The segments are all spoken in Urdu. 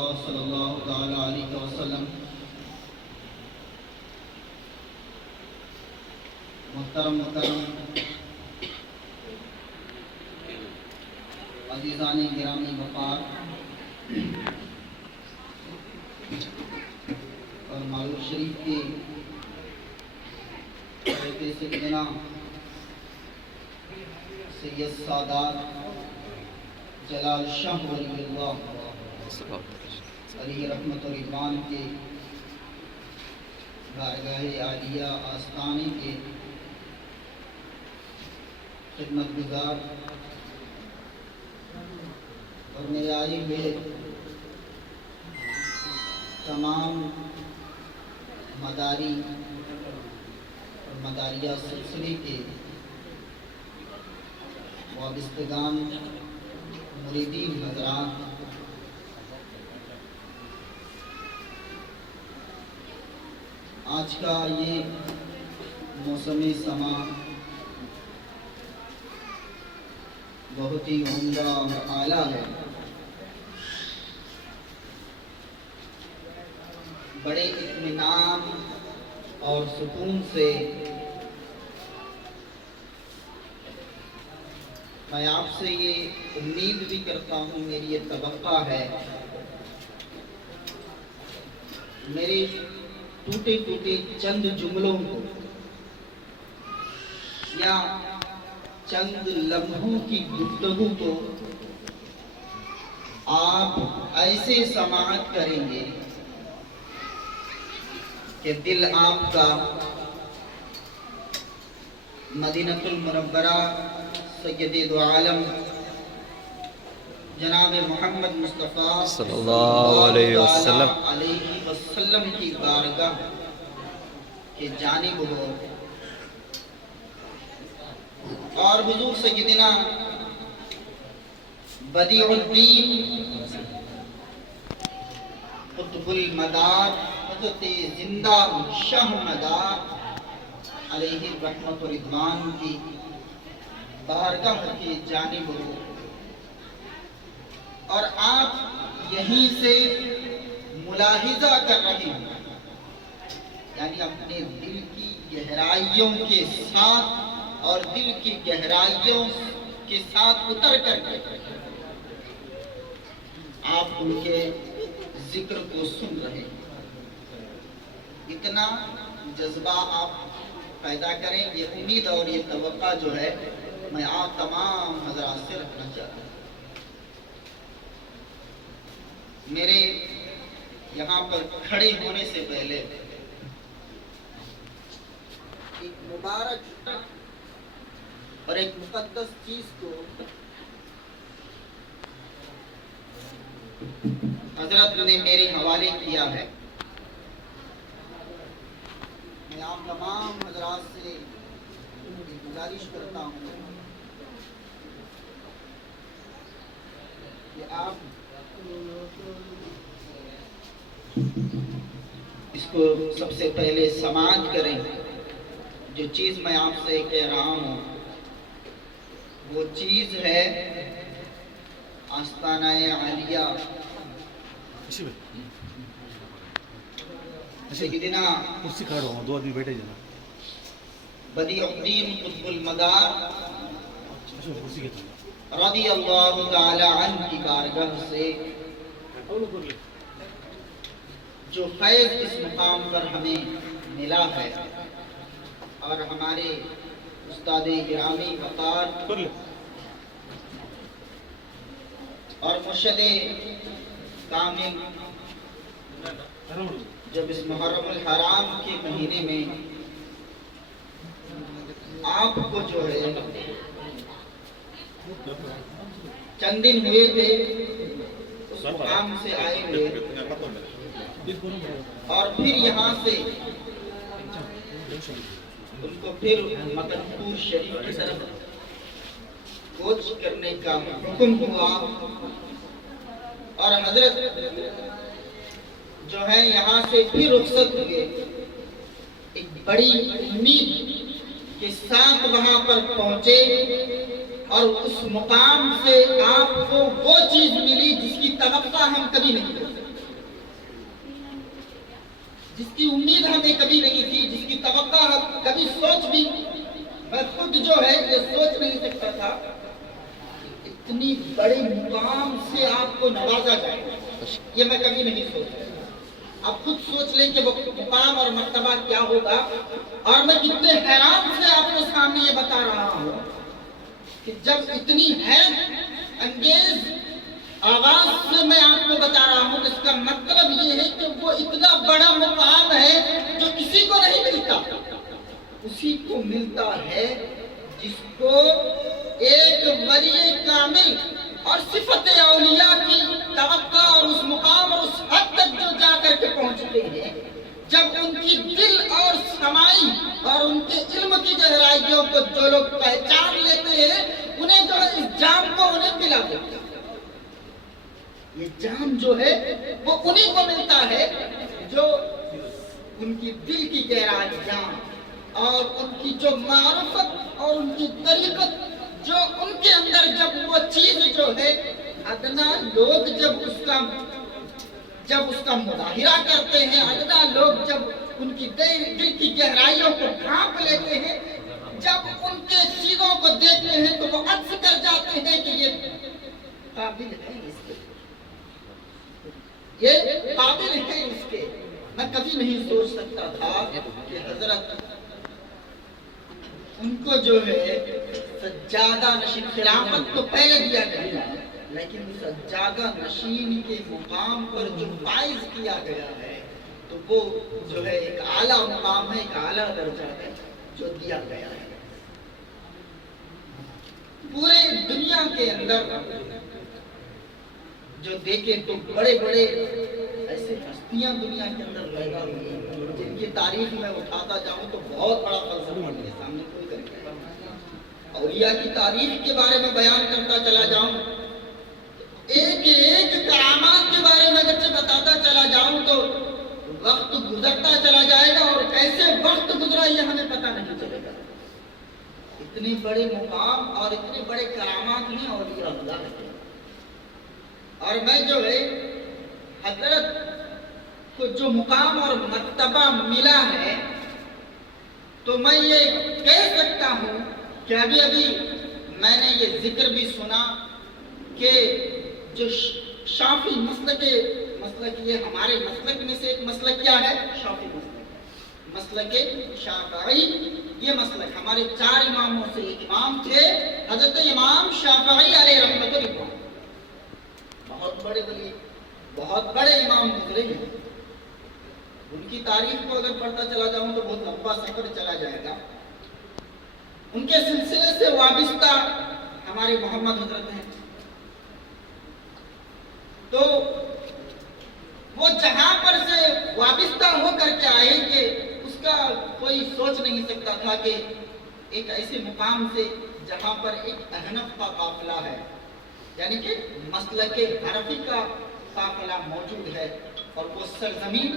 اللہ صلی اللہ تعالی علیہ وسلم، محترم عزیزان گرامی وقار اور معروف شریف کے سیدنا سید سادات جلال شاہ ولی اللہ علیہ رحمت و رضوان کے بارگاہ عالیہ آستانے کے خدمت گزار اور میرے آئے ہوئے تمام مداری اور مداریہ سلسلے کے وابستگان مریدین حضرات، آج کا یہ موسم سما بہت ہی عمدہ اور اعلیٰ ہے۔ بڑے اطمینان اور سکون سے میں آپ سے یہ امید بھی کرتا ہوں، میری یہ توقع ہے، میرے ٹوٹے چند جملوں کو یا چند لمحوں کی گفتگو کو آپ ایسے سماعت کریں گے کہ دل آپ کا مدینہ المنورہ سید دو عالم جناب محمد مصطفیٰ صلی اللہ علیہ وسلم کی بارگاہ کی جانب ہو، اور حضور سیدنا بدیع الدین قطب المدار حضرت زندہ شاہ مدار علیہ رحمت و رضوان کی بارگاہ کی جانب ہو، اور آپ یہیں سے ملاحظہ کر رہے ہیں، یعنی اپنے دل کی گہرائیوں کے ساتھ اور دل کی گہرائیوں کے ساتھ اتر کر کے آپ ان کے ذکر کو سن رہے ہیں۔ اتنا جذبہ آپ پیدا کریں، یہ امید اور یہ توقع جو ہے میں آپ تمام حضرات سے رکھنا چاہتا ہوں۔ میرے یہاں پر کھڑے ہونے سے پہلے ایک مبارک اور ایک مقدس چیز کو حضرت نے میرے حوالے کیا ہے، میں آپ تمام حضرات سے گزارش کرتا ہوں کہ آپ اس کو سب سے پہلے سماعت کریں۔ جو چیز میں آپ سے کہہ رہا ہوں وہ چیز ہے آستانہ عالیہ سیدنا بدیع الدین قطب المدار رضی اللہ تعالی عنہ کی بارگاہ سے جو فیض اس مقام پر ہمیں ملا ہے، اور ہمارے استاد گرامی وقار اور مرشد کامل جب اس محرم الحرام کے مہینے میں آپ کو جو ہے چند دن ہوئے تھے اس مقام سے آئے ہوئے، اور پھر یہاں سے ان کو پھر مدنپور شریف کی طرف کوچ کرنے کا حکم ہوا، اور حضرت جو ہے یہاں سے پھر رخصت ہوئے، ایک بڑی امید کے ساتھ وہاں پر پہنچے، اور اس مقام سے آپ کو وہ چیز ملی جس کی توقع ہم کبھی نہیں کر سکتے۔ جس کی امید ہمیں کبھی نہیں تھی، جس کی توقع ہم کبھی سوچ بھی، میں خود جو ہے یہ سوچ نہیں سکتا تھا کہ اتنی بڑے مقام سے آپ کو نوازا جائے، یہ میں کبھی نہیں سوچا۔ آپ خود سوچ لیں کہ وہ مقام اور مرتبہ کیا ہوگا، اور میں کتنے حیران سے آپ کے سامنے یہ بتا رہا ہوں کہ جب اتنی حیرت انگیز آواز سے میں آپ کو بتا رہا ہوں، اس کا مطلب یہ ہے کہ وہ اتنا بڑا مقام ہے جو کسی کو نہیں ملتا، اسی کو ملتا ہے جس کو ایک ولی کامل اور صفت اولیاء کی توقع اور اس مقام اور اس حد تک جو جا کر کے پہنچتے ہیں، جب ان کی دل اور سمائی اور ان کے علم کی گہرائیوں کو جو لوگ پہچان لیتے ہیں، انہیں جو ہے اس جام کو انہیں ملا دیتا ہے۔ یہ جام جو ہے وہ انہیں کو ملتا ہے جو ان کی دل کی گہرائیاں اور ان کی جو معرفت اور ان کی طریقت جو ان کے اندر جب وہ چیز جو ہے ادنا لوگ جب اس کا مظاہرہ کرتے ہیں، ادنا لوگ جب ان کی دل کی گہرائیوں کو ڈھانپ لیتے ہیں، جب ان کے چیزوں کو دیکھتے ہیں تو وہ عجز کر جاتے ہیں کہ یہ قابل ہے اس کے، یہ قابل ہے اس کے۔ میں کبھی نہیں سوچ سکتا تھا کہ حضرت ان کو جو ہے سجادہ نشین، خلافت تو پہلے دیا گیا ہے، لیکن سجادہ نشین کے مقام پر جو فائز کیا گیا ہے تو وہ جو ہے ایک اعلیٰ مقام ہے، ایک اعلیٰ درجہ ہے جو دیا گیا ہے۔ پورے دنیا کے اندر جو دیکھیں تو بڑے بڑے ایسے ہستیاں دنیا کے اندر پیدا ہوئی ہیں جن کی تاریخ میں اٹھاتا جاؤں تو بہت بڑا فلسفہ میرے سامنے کوئی کر کے، اولیاء کی تاریخ کے بارے میں بیان کرتا چلا جاؤں، ایک ایک کرامات کے بارے میں اگرچہ بتاتا چلا جاؤں تو وقت گزرتا چلا جائے گا، اور کیسے وقت گزرا یہ ہمیں پتہ نہیں چلے گا۔ اتنے بڑے مقام اور اتنے بڑے کرامات میں اولیاء اللہ ہے، اور میں جو ہے حضرت کو جو مقام اور مرتبہ ملا ہے تو میں یہ کہہ سکتا ہوں کہ ابھی میں نے یہ ذکر بھی سنا کہ جو شافعی مسلک یہ ہمارے مسلک میں سے ایک مسلک کیا ہے؟ شافعی مسلک شافعی، یہ مسلک ہمارے 4 اماموں سے ایک امام تھے حضرت امام شافعی علیہ رحمۃ اللہ، بہت بڑے ولی، بہت بڑے امام گزرے ہیں۔ ان کی تاریخ کو اگر پڑھتا چلا جاؤں تو بہت لمبا سفر چلا جائے گا۔ ان کے سلسلے سے وابستہ ہمارے محمد حضرت ہیں، تو وہ جہاں پر سے وابستہ ہو کر کے آئے کہ اس کا کوئی سوچ نہیں سکتا تھا کہ ایک ایسے مقام سے جہاں پر ایک احنف کا قافلہ ہے، یعنی کہ مسلک حنفی کا قافلہ موجود ہے، اور وہ سرزمین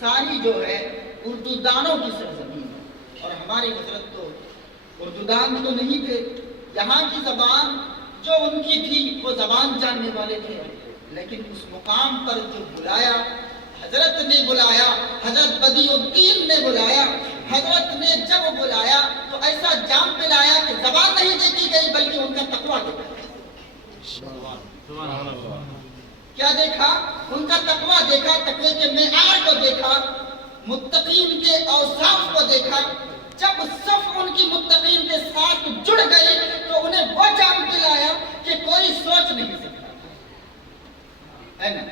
ساری جو ہے اردو دانوں کی سرزمین ہے، اور ہمارے حضرت تو اردو دان تو نہیں تھے، یہاں کی زبان جو ان کی تھی وہ زبان جاننے والے تھے، لیکن اس مقام پر جو بلایا حضرت نے بلایا، حضرت بدیع الدین نے بلایا، حضرت نے جب بلایا تو ایسا جام پلایا کہ زبان نہیں دیکھی گئی بلکہ ان کا تقویٰ دیکھا۔ کیا دیکھا؟ ان کا تقویٰ دیکھا، تقوی کے معیار کو دیکھا، متقین کے اوصاف کو دیکھا۔ جب صف ان کی متقین کے ساتھ جڑ گئی تو انہیں وہ جام پلایا کہ کوئی سوچ نہیں سکتا تھا، ہے نا؟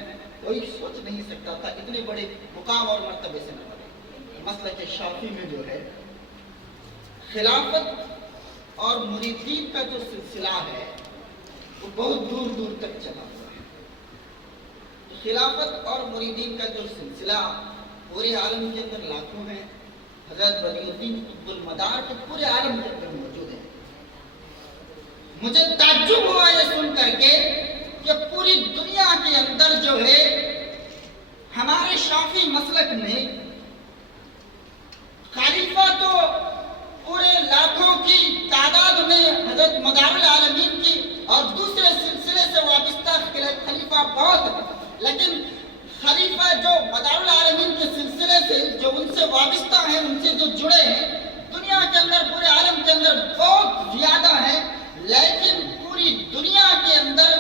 کوئی سوچ نہیں سکتا تھا اتنے بڑے مقام اور مرتبے سے نوازے۔ مسلک شافعی میں جو ہے خلافت اور مریدین کا جو سلسلہ ہے وہ بہت دور دور تک چلا ہوا ہے۔ خلافت اور مریدین کا جو سلسلہ پورے عالم کے اندر لاکھوں ہیں، حضرت بدیع الدین قطب المدار کے پورے عالم کے اندر موجود ہیں۔ مجھے تعجب ہوا یہ سن کر کے کہ پوری دنیا کے اندر جو ہے ہمارے شافعی مسلک میں خلیفہ تو پورے لاکھوں کی تعداد میں حضرت مدار العالمین کی اور دوسرے سلسلے سے وابستہ خلیفہ بہت ہے، لیکن خلیفہ جو مدار العالمین کے سلسلے سے جو ان سے وابستہ ہیں، ان سے جو جڑے ہیں، دنیا کے اندر پورے عالم کے اندر بہت زیادہ ہیں، لیکن پوری دنیا کے اندر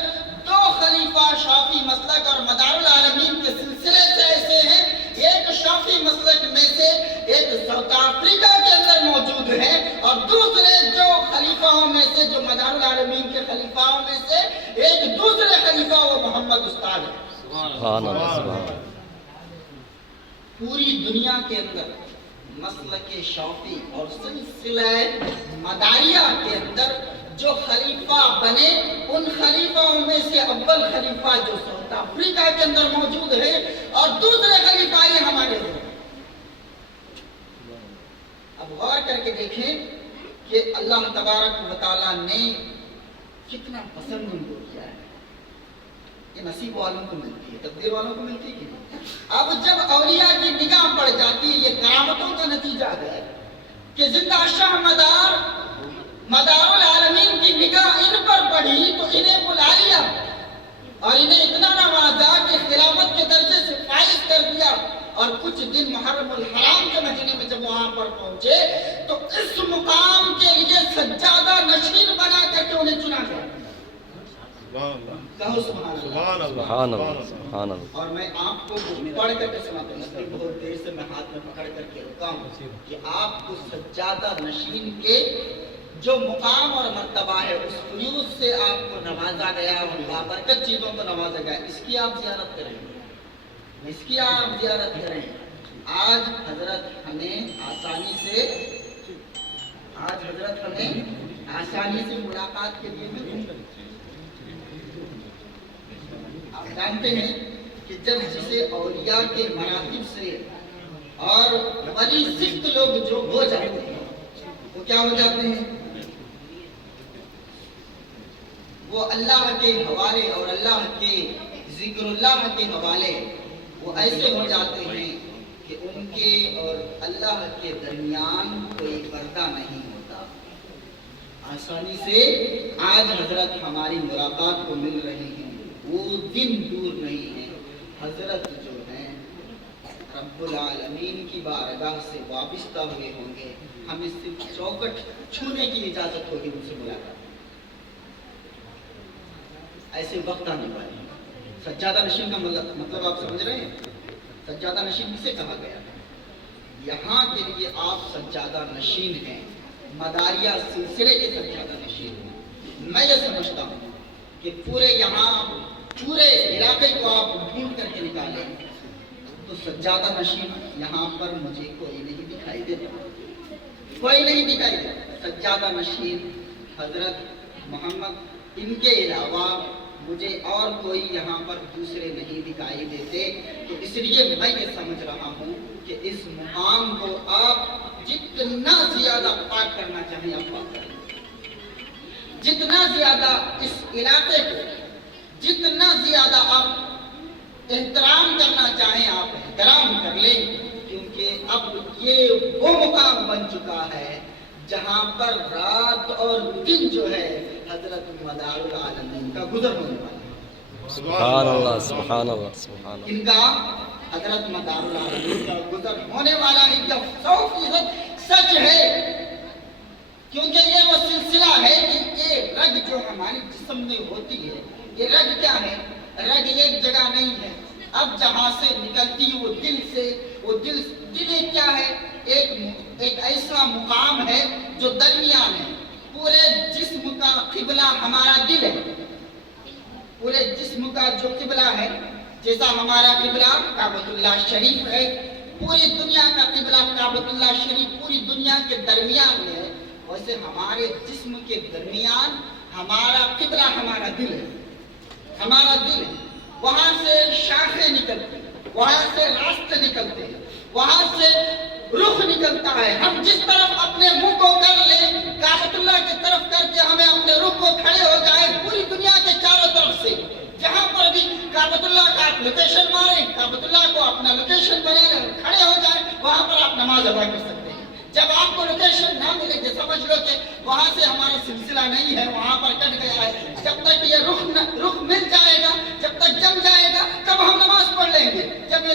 دو خلیفہ شافی مسلک اور مدار العالمین کے سلسلے سے ایسے ہیں. ایک شافی مسلک میں سے ایک ساؤتھ افریقہ کے اندر موجود ہے، اور دوسرے جو خلیفاؤں میں سے، جو مدار العالمین کے خلیفاؤں میں سے ایک دوسرے خلیفہ وہ محمد استاد ہے. سبحان اللہ، سبحان اللہ. پوری دنیا کے اندر مسلک شافی اور سلسلہ مداریہ کے اندر جو خلیفہ بنے، ان خلیفاؤں میں سے اول خلیفہ جو ساؤتھ افریقہ کے اندر موجود ہے، اور دوسرے خلیفہ یہ ہمارے ہیں. اب غور کر کے دیکھیں کہ اللہ تبارک و تعالیٰ نے کتنا پسند ان کو کیا ہے. یہ نصیب والوں کو ملتی ہے، تقدیر والوں کو ملتی ہے کہ نہیں. اب جب اولیاء کی نگاہ پڑ جاتی ہے، یہ کرامتوں کا نتیجہ ہے کہ زندہ شاہ مدار العالمین کی نگاہ ان پر پڑی تو انہیں بلا لیا اور انہیں اتنا نوازا کہ خلافت کے درجے سے فائز کر دیا. اور کچھ دن محرم الحرام کے مہینے میں جب وہاں پر پہنچے تو اس مقام کے لیے سجادہ نشین بنا کر کے انہیں چنا گیا. کہو سبحان اللہ. سبحان اللہ، سبحان اللہ. اور میں آپ کو پڑھ کر کے سناتا ہوں، اس لیے بہت دیر سے میں ہاتھ میں پکڑ کر کے رکا ہوں کہ آپ کو سجادہ نشین کے جو مقام اور مرتبہ ہے اس فیوز سے آپ کو نوازا گیا اور بابرکت چیزوں کو نوازا گیا. اس کی آپ زیارت کریں، اس کی آپ زیارت کریں. آج حضرت ہمیں آسانی سے ملاقات کے لیے ملے. آپ جانتے ہیں کہ جب جسے اولیاء کے مراتب سے اور ولی صفت لوگ جو ہو جاتے ہیں وہ کیا ہو جاتے ہیں؟ وہ اللہ کے حوالے اور اللہ کے ذکر اللہ کے حوالے وہ ایسے ہو جاتے ہیں کہ ان کے اور اللہ کے درمیان کوئی پردہ نہیں ہوتا. آسانی سے آج حضرت ہماری ملاقات کو مل رہے ہیں، وہ دن دور نہیں ہے. حضرت جو ہیں رب العالمین کی بارگاہ سے وابستہ ہوئے ہوں گے، ہمیں صرف چوکٹ چھونے کی اجازت ہوگی ان سے ملاقات. ایسے وقت آنے والے ہیں. سجادہ نشین کا مطلب آپ سمجھ رہے ہیں؟ سجادہ نشین کسے کہا گیا ہے؟ یہاں کے لیے آپ سجادہ نشین ہیں، مداریہ سلسلے کے سجادہ نشین ہیں. میں یہ سمجھتا ہوں کہ پورے علاقے کو آپ ڈھونڈ کر کے نکالیں تو سجادہ نشین یہاں پر مجھے کوئی نہیں دکھائی دیتا، کوئی نہیں دکھائی دیتا. سجادہ نشین حضرت محمد، ان کے علاوہ مجھے اور کوئی یہاں پر دوسرے نہیں دکھائی دیتے. تو اس لیے میں یہ سمجھ رہا ہوں کہ اس مقام کو آپ جتنا زیادہ پاک کرنا چاہیں آپ پاک کریں، جتنا زیادہ اس علاقے کو جتنا زیادہ آپ احترام کرنا چاہیں آپ احترام کر لیں، کیونکہ اب یہ وہ مقام بن چکا ہے جہاں پر رات اور دن جو ہے حضرت مدار العالمین کا گزر ہونے والا ہے. سبحان اللہ، سبحان اللہ، سبحان اللہ. ان کا حضرت مدار العالمین کا گزر ہونے والا ہے. یہ 100% سچ ہے، کیونکہ یہ وہ سلسلہ ہے کہ یہ رگ جو ہمارے جسم میں ہوتی ہے، یہ رگ کیا ہے؟ رگ ایک جگہ نہیں ہے. اب جہاں سے نکلتی ہے وہ دل سے، وہ دل ایک کیا ہے؟ ایک ایسا مقام ہے جو درمیان ہے. پورے جسم کا قبلہ ہمارا دل ہے. پورے جسم کا جو قبلہ ہے، جیسا ہمارا قبلہ کعبۃ اللہ شریف ہے، پوری دنیا کا قبلہ کعبۃ اللہ شریف پوری دنیا کے درمیان میں ہے، ویسے ہمارے جسم کے درمیان ہمارا قبلہ ہمارا دل ہے. ہمارا دل ہے. وہاں سے شاخیں نکلتی ہیں، وہاں سے راستے نکلتے ہیں، وہاں سے رخ نکلتا ہے. ہم جس طرف اپنے منہ کو کر لیں، کعبۃ اللہ کی طرف کر کے ہمیں اپنے رخ کو کھڑے ہو جائے، پوری دنیا کے چاروں طرف سے جہاں پر بھی کعبۃ اللہ کا آپ لوکیشن ماریں، کعبۃ اللہ کو اپنا لوکیشن بنا لیں، کھڑے ہو جائیں، وہاں پر آپ نماز ادا کر سکتے ہیں. جب آپ کو لوکیشن نہ ملے کہ سمجھ لو کہ وہاں سے ہمارا سلسلہ نہیں ہے، وہاں پر کٹ گیا ہے. جب تک یہ رخ مل جائے گا، جب تک جم جائے گا، تب ہم نماز پڑھ لیں گے. جب یہ